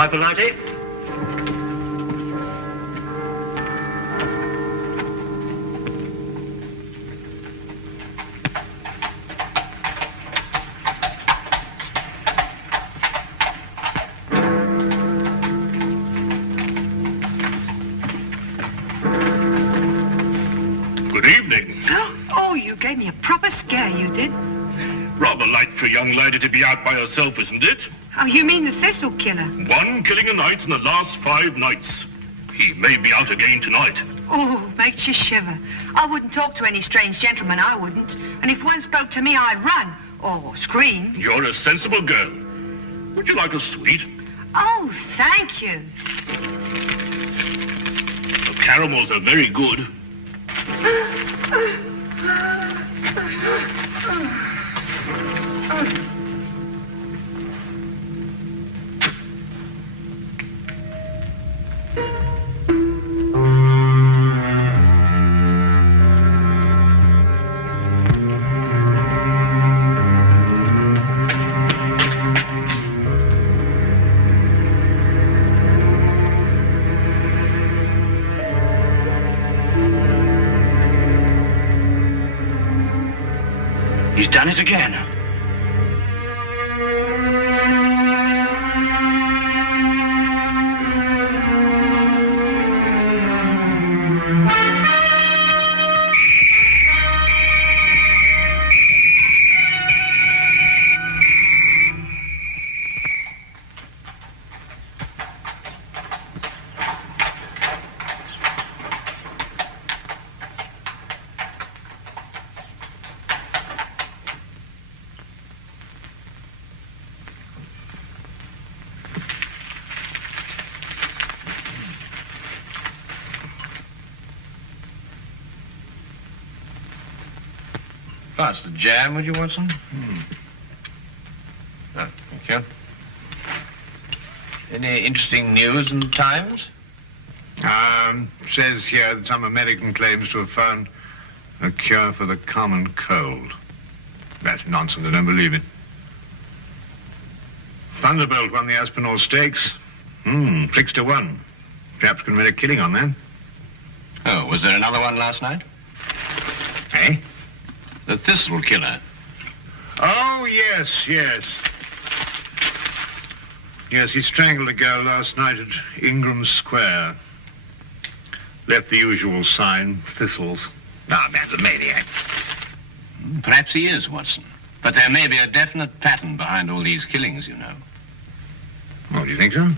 Hypolite? Good evening. Oh, you gave me a proper scare, you did. Rather light for a young lady to be out by herself, isn't it? Oh, you mean the Thistle killer? 1 killing a night in the last 5 nights. He may be out again tonight. Oh, makes you shiver. I wouldn't talk to any strange gentleman, I wouldn't. And if one spoke to me, I'd run. Or scream. You're a sensible girl. Would you like a sweet? Oh, thank you. The caramels are very good. He's done it again. Pass the jam, would you, Watson? Oh, thank you. Any interesting news in the Times? Says here that some American claims to have found a cure for the common cold. That's nonsense, I don't believe it. Thunderbolt won the Aspinall Stakes. 6-1. Perhaps can make a killing on that. Oh, was there another one last night? Eh? The Thistle killer. Oh, yes. Yes, he strangled a girl last night at Ingram Square. Left the usual sign, Thistles. Ah, man's a maniac. Perhaps he is, Watson. But there may be a definite pattern behind all these killings, you know. Oh, do you think so?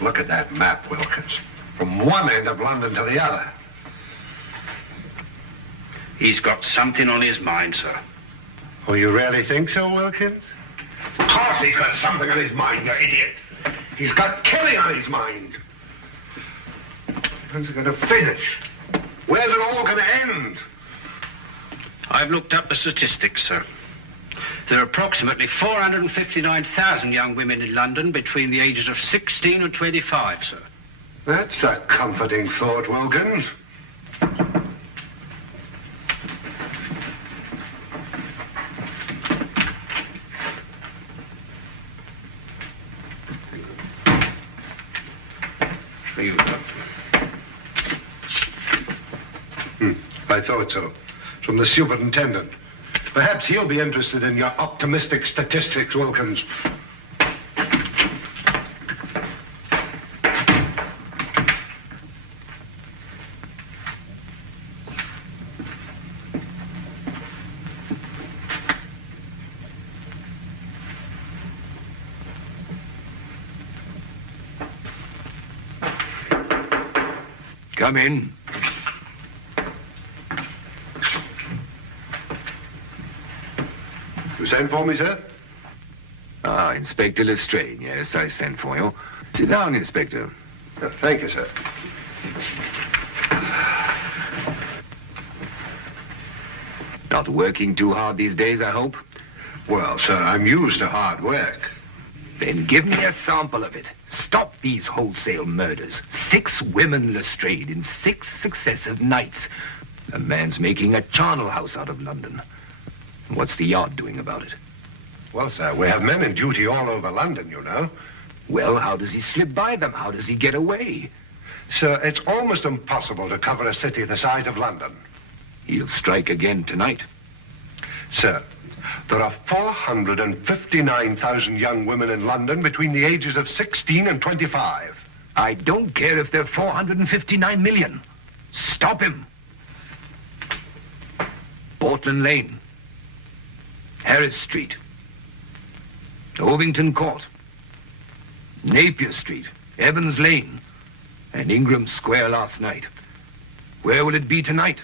Look at that map, Wilkins. From one end of London to the other. He's got something on his mind, sir. Oh, you really think so, Wilkins? Of course he's got something on his mind, you idiot. He's got killing on his mind. When's it going to finish? Where's it all going to end? I've looked up the statistics, sir. There are approximately 459,000 young women in London between the ages of 16 and 25, sir. That's a comforting thought, Wilkins. For you, Doctor. I thought so. From the superintendent. Perhaps he'll be interested in your optimistic statistics, Wilkins. Come in. You sent for me, sir? Ah, Inspector Lestrade. Yes, I sent for you. Sit down, Inspector. Thank you, sir. Not working too hard these days, I hope? Well, sir, I'm used to hard work. Then give me a sample of it. Stop these wholesale murders. 6 women, Lestrade, in 6 successive nights. A man's making a charnel house out of London. What's the Yard doing about it? Well, sir, we have men in duty all over London, you know. Well, how does he slip by them? How does he get away? Sir, it's almost impossible to cover a city the size of London. He'll strike again tonight. Sir, there are 459,000 young women in London between the ages of 16 and 25. I don't care if they're 459 million. Stop him. Portland Lane. Harris Street. Ovington Court. Napier Street. Evans Lane. And Ingram Square last night. Where will it be tonight?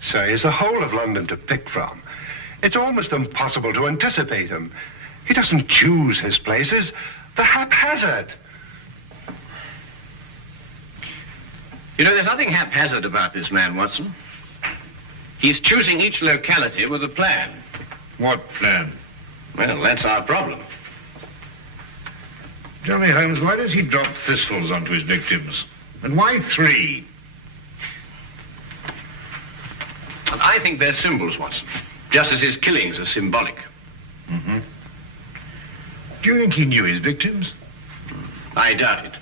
Sir, he's the whole of London to pick from. It's almost impossible to anticipate him. He doesn't choose his places. They're haphazard. You know, there's nothing haphazard about this man, Watson. He's choosing each locality with a plan. What plan? Well, that's our problem. Tell me, Holmes, why does he drop thistles onto his victims? And why 3? And I think they're symbols, Watson. Just as his killings are symbolic. Mm-hmm. Do you think he knew his victims? I doubt it.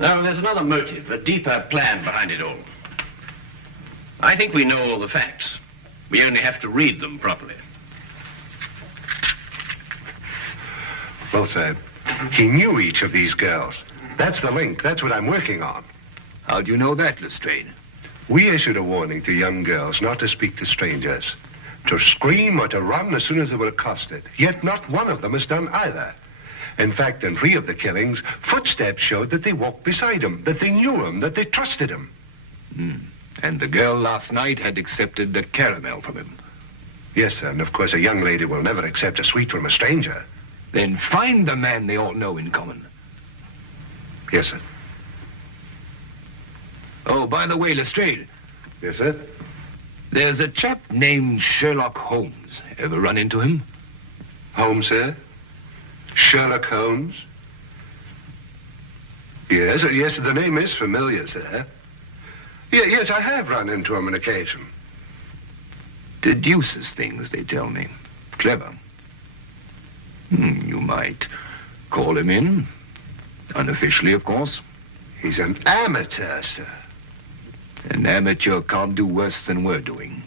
No, there's another motive, a deeper plan behind it all. I think we know all the facts. We only have to read them properly. Well, sir, he knew each of these girls. That's the link. That's what I'm working on. How do you know that, Lestrade? We issued a warning to young girls not to speak to strangers, to scream or to run as soon as they were accosted. Yet not one of them has done either. In fact, in 3 of the killings, footsteps showed that they walked beside him, that they knew him, that they trusted him. And the girl last night had accepted a caramel from him. Yes, sir, and of course a young lady will never accept a sweet from a stranger. Then find the man they all know in common. Yes, sir. Oh, by the way, Lestrade, Yes, sir. there's a chap named Sherlock Holmes. Ever run into him? Holmes, sir? Sherlock Holmes? Yes, yes, the name is familiar, sir. Yes, I have run into him on occasion. Deduces things, they tell me. Clever. You might call him in. Unofficially, of course. He's an amateur, sir. An amateur can't do worse than we're doing.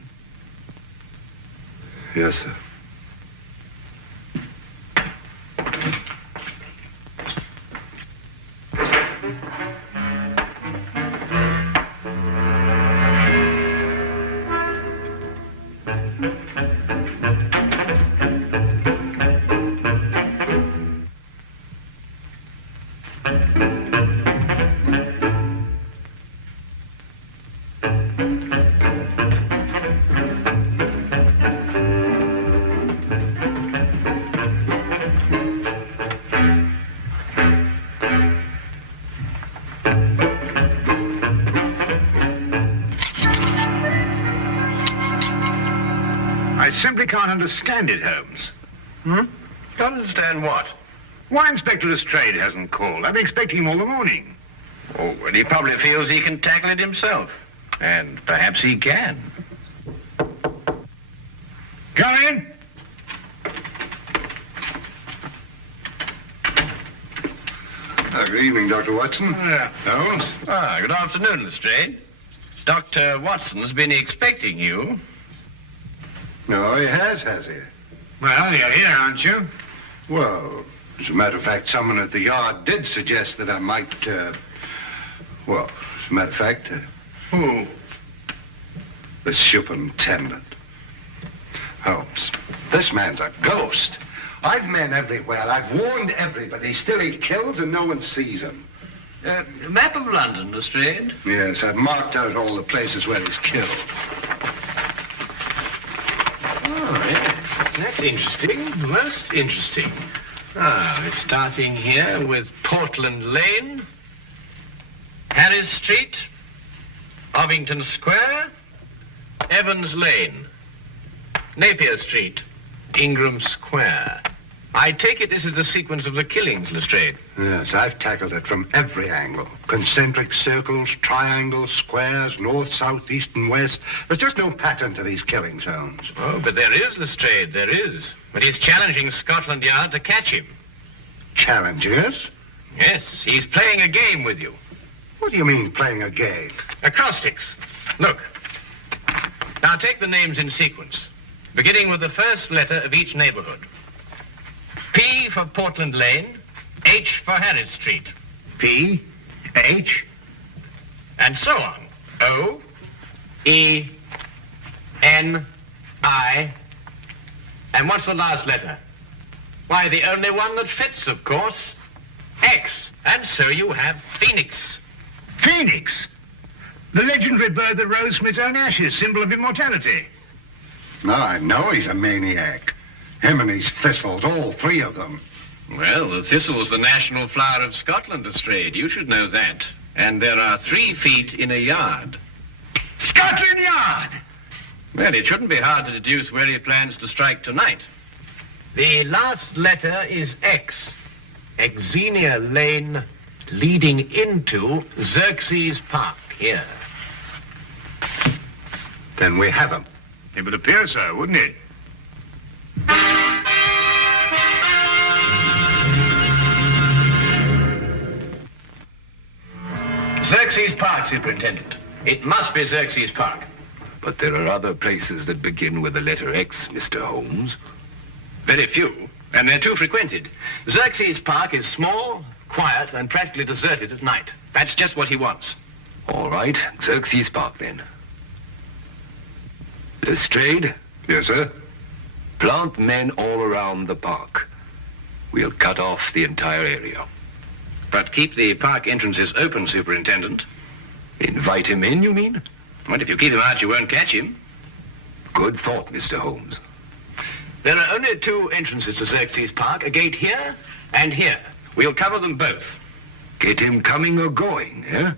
Yes, sir. I simply can't understand it, Holmes. Don't understand what? Why Inspector Lestrade hasn't called? I've been expecting him all the morning. Oh, well, he probably feels he can tackle it himself. And perhaps he can. Come in. Good evening, Dr. Watson. Holmes? Good afternoon, Lestrade. Dr. Watson's been expecting you. No, he has he? Well, you're here, aren't you? Well, as a matter of fact, someone at the Yard did suggest that I might, well, as a matter of fact... Who? The superintendent. Holmes, this man's a ghost. I've men everywhere. I've warned everybody. Still he kills and no one sees him. Map of London, Lestrade. Yes, I've marked out all the places where he's killed. Oh, yeah. That's interesting. Most interesting. We're starting here with Portland Lane, Harris Street, Ovington Square, Evans Lane, Napier Street, Ingram Square. I take it this is the sequence of the killings, Lestrade. Yes, I've tackled it from every angle. Concentric circles, triangles, squares, north, south, east, and west. There's just no pattern to these killing zones. Oh, but there is, Lestrade, there is. But he's challenging Scotland Yard to catch him. Challenging us? Yes, he's playing a game with you. What do you mean, playing a game? Acrostics. Look. Now take the names in sequence, beginning with the first letter of each neighborhood. P for Portland Lane, H for Harris Street. P, H, And so on. O, E, N, I. And what's the last letter? Why, the only one that fits, of course. X. And so you have Phoenix. Phoenix. The legendary bird that rose from its own ashes, symbol of immortality. No, I know he's a maniac. Him and his thistles, all three of them. Well, the thistle's the national flower of Scotland, Lestrade. You should know that. And there are 3 feet in a yard. Scotland Yard! Well, it shouldn't be hard to deduce where he plans to strike tonight. The last letter is X. Xenia Lane, leading into Xerxes Park, here. Then we have him. It would appear so, wouldn't it? Xerxes Park, Superintendent. It must be Xerxes Park. But there are other places that begin with the letter X, Mr. Holmes. Very few, and they're too frequented. Xerxes Park is small, quiet, and practically deserted at night. That's just what he wants. All right, Xerxes Park, then. Lestrade, Yes, sir? plant men all around the park. We'll cut off the entire area. But keep the park entrances open, Superintendent. Invite him in, you mean? Well, if you keep him out, you won't catch him. Good thought, Mr. Holmes. There are only 2 entrances to Xerxes Park, a gate here and here. We'll cover them both. Get him coming or going, eh?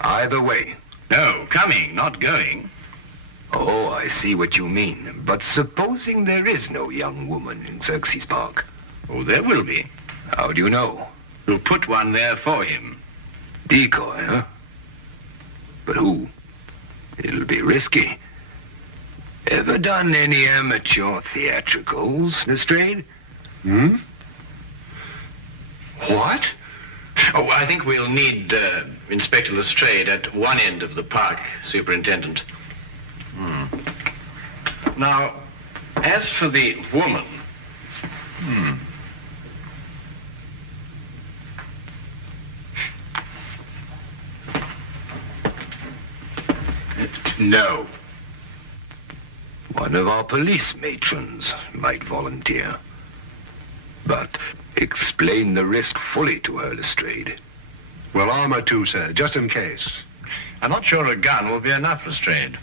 Either way. No, coming, not going. Oh, I see what you mean. But supposing there is no young woman in Xerxes Park, Oh, there will be. how do you know? We'll put one there for him. Decoy, huh? But who? It'll be risky. Ever done any amateur theatricals, Lestrade? Hmm? What? Oh, I think we'll need Inspector Lestrade at one end of the park, Superintendent. Now, as for the woman... No. One of our police matrons might volunteer. But explain the risk fully to her, Lestrade. Well, armor too, sir, just in case. I'm not sure a gun will be enough, Lestrade.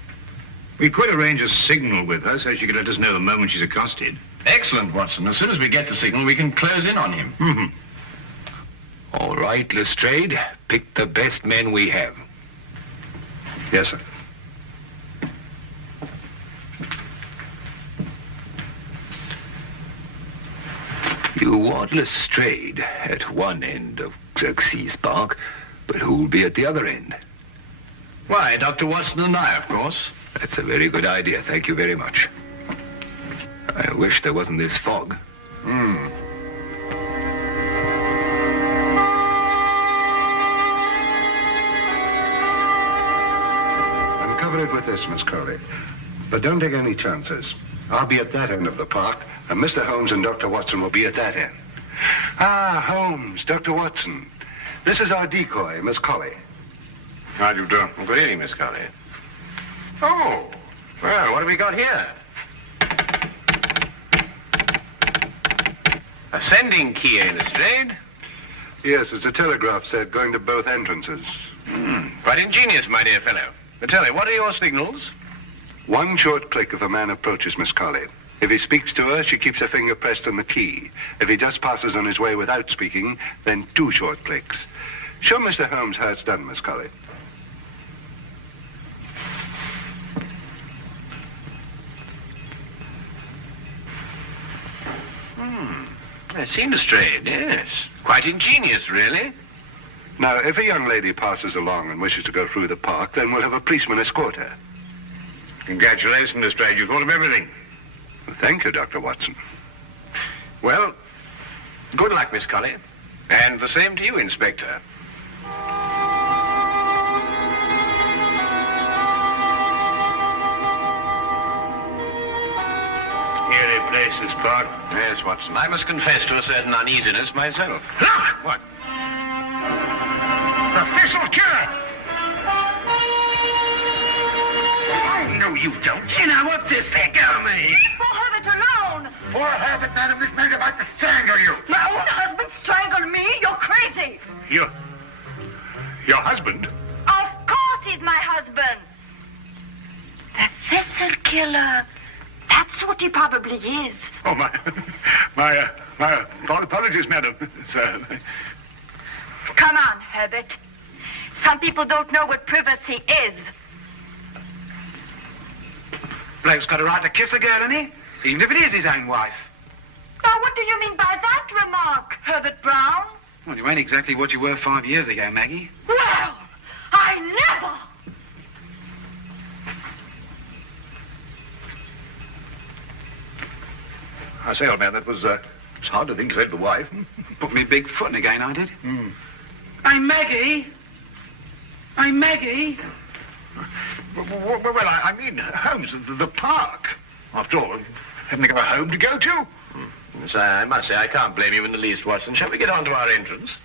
We could arrange a signal with her so she could let us know the moment she's accosted. Excellent, Watson. As soon as we get the signal, we can close in on him. All right, Lestrade, pick the best men we have. Yes, sir. You want Lestrade at one end of Xerxes Park, but who'll be at the other end? Why, Dr. Watson and I, of course. That's a very good idea. Thank you very much. I wish there wasn't this fog. And cover it with this, Miss Crowley. But don't take any chances. I'll be at that end of the park, and Mr. Holmes and Dr. Watson will be at that end. Ah, Holmes, Dr. Watson. This is our decoy, Miss Colley. How do you do? Good evening, Miss Colley. Oh, well, what have we got here? A sending key, eh, Lestrade? Yes, it's a telegraph set going to both entrances. Quite ingenious, my dear fellow. But tell me, what are your signals? One short click if a man approaches Miss Colley. If he speaks to her, she keeps her finger pressed on the key. If he just passes on his way without speaking, then 2 short clicks. Show Mr. Holmes how it's done, Miss Colley. It seems strange, yes. Quite ingenious, really. Now, if a young lady passes along and wishes to go through the park, then we'll have a policeman escort her. Congratulations, Lestrade. You thought of everything. Thank you, Dr. Watson. Well, good luck, Miss Colley. And the same to you, Inspector. Eerie place, this park. Yes, Watson. I must confess to a certain uneasiness myself. Look! What? The Thistle killer! Oh, no, you don't. Tina, what's this? Let go of me! Leave poor Herbert alone. Poor Herbert, madam, this man's about to strangle you. My own husband strangled me? You're crazy. Your husband? Of course he's my husband. The Thistle killer. That's what he probably is. Oh, my apologies, madam, sir. Come on, Herbert. Some people don't know what privacy is. Bloke's got a right to kiss a girl, hasn't he? Even if it is his own wife. Now, what do you mean by that remark, Herbert Brown? Well, you ain't exactly what you were 5 years ago, Maggie. Well, I never. I say, old man, that was, it's hard to think to hit the wife. Put me big foot in again, I did. Hey, Maggie! Hey, Maggie! Well, I mean, Holmes, the park. After all, haven't they got a home to go to? Yes, I must say, I can't blame you in the least, Watson. Shall we get on to our entrance?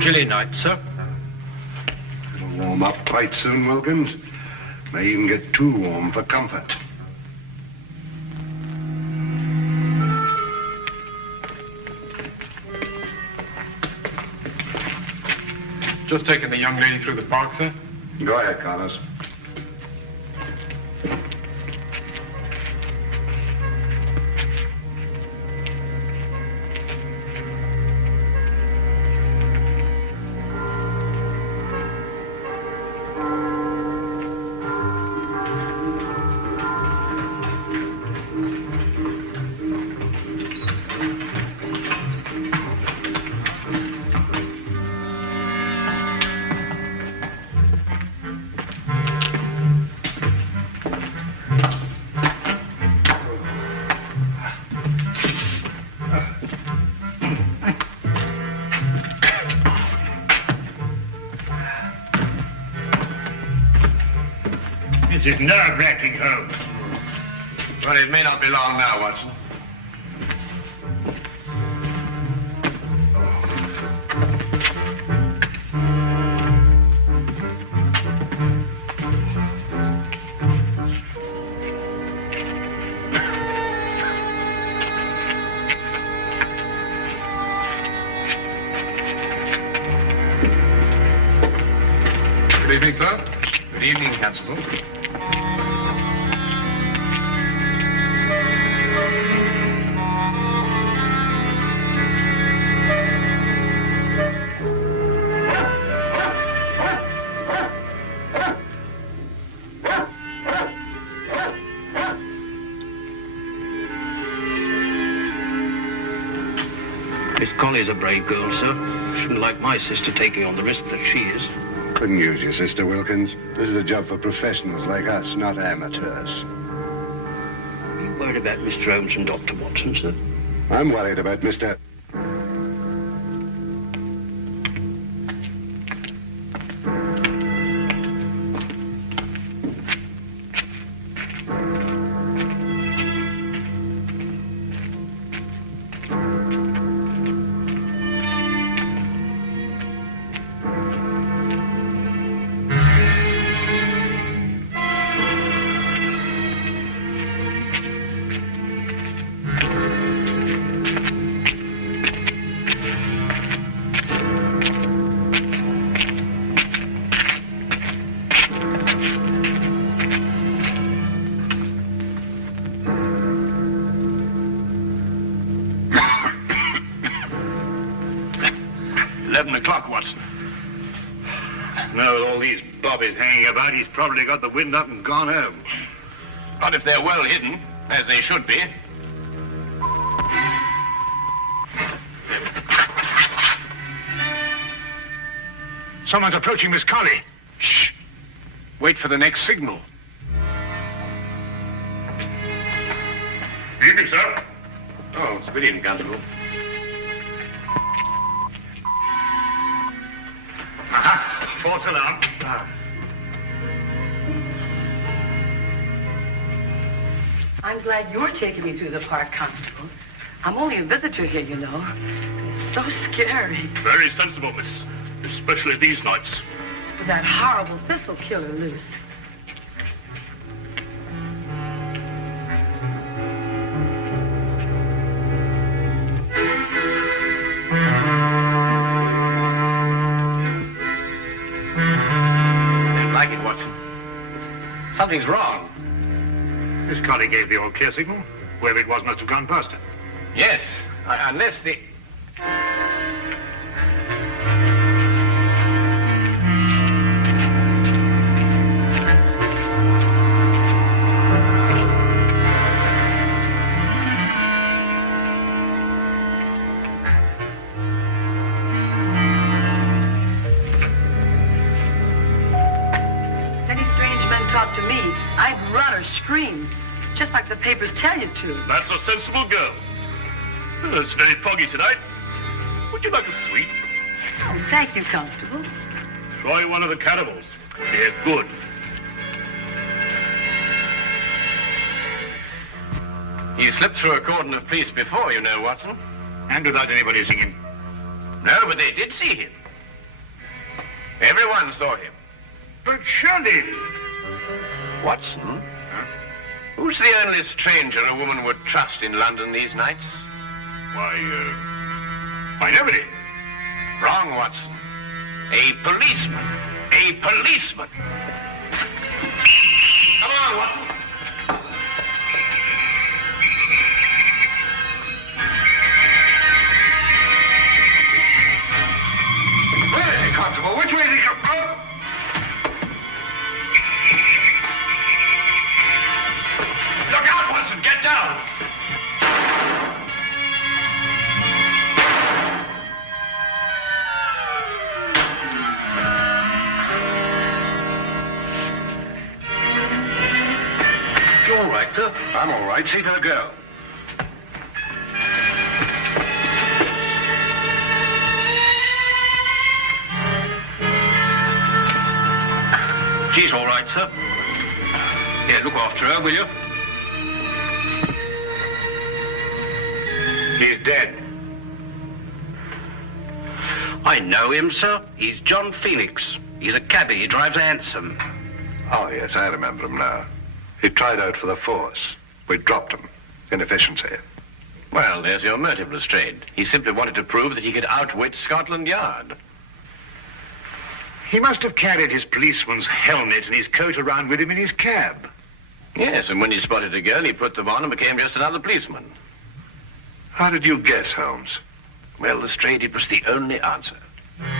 Chilly night, sir. It'll warm up quite soon, Wilkins. May even get too warm for comfort. Just taking the young lady through the park, sir. Go ahead, Carlos. This is nerve-wracking, Holmes. Well, it may not be long now, Watson. Good evening, sir. Good evening, Constable. Miss Colley's a brave girl, sir. Shouldn't like my sister taking on the risk that she is. Couldn't use your sister, Wilkins. This is a job for professionals like us, not amateurs. Are you worried about Mr. Holmes and Dr. Watson, sir? I'm worried about Mr. 11 o'clock, Watson. No, with all these bobbies hanging about, he's probably got the wind up and gone home. Not if they're well hidden, as they should be. Someone's approaching Miss Colley. Shh. Wait for the next signal. Evening, sir. Oh, it's good evening, Constable. Aha, false alarm. I'm glad you're taking me through the park, Constable. I'm only a visitor here, you know. It's so scary. Very sensible, miss. Especially these nights. With that horrible thistle killer loose. I don't like it, Watson. Something's wrong. Miss Colley gave the all-clear signal. Whoever it was must have gone past her. Yes, unless the... If any strange men talk to me, I'd run or scream. Just like the papers tell you to. That's a sensible girl. It's very foggy tonight. Would you like a sweet? Oh, thank you, Constable. Try one of the cannibals. They're good. He slipped through a cordon of police before, you know, Watson. And without anybody seeing him. No, but they did see him. Everyone saw him. But surely... Watson? Who's the only stranger a woman would trust in London these nights? Why, nobody. Wrong, Watson. A policeman. A policeman. Come on, Watson. Where is he, Constable? Which way is he coming? Look out, Watson! Get down! You all right, sir? I'm all right. See her go. She's all right, sir. Yeah, look after her, will you? He's dead. I know him, sir. He's John Phoenix. He's a cabbie. He drives a hansom. Oh, yes, I remember him now. He tried out for the force. We dropped him. Inefficiency. Well, there's your motive, Lestrade. He simply wanted to prove that he could outwit Scotland Yard. He must have carried his policeman's helmet and his coat around with him in his cab. Yes, and when he spotted a girl, he put them on and became just another policeman. How did you guess, Holmes? Well, Lestrade, it was the only answer.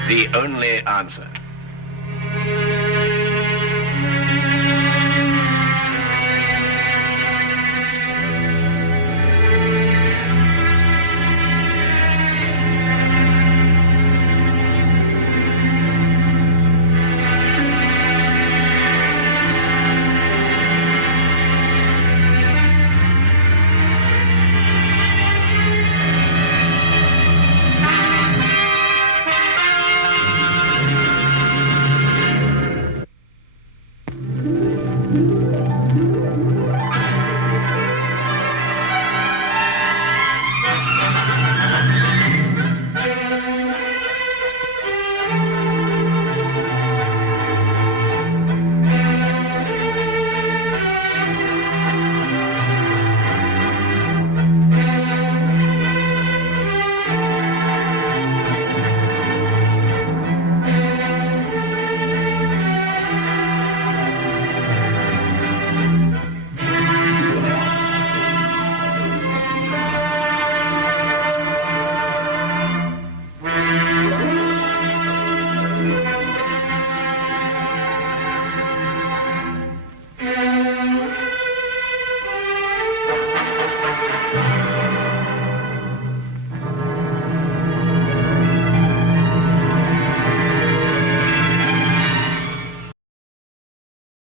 The only answer.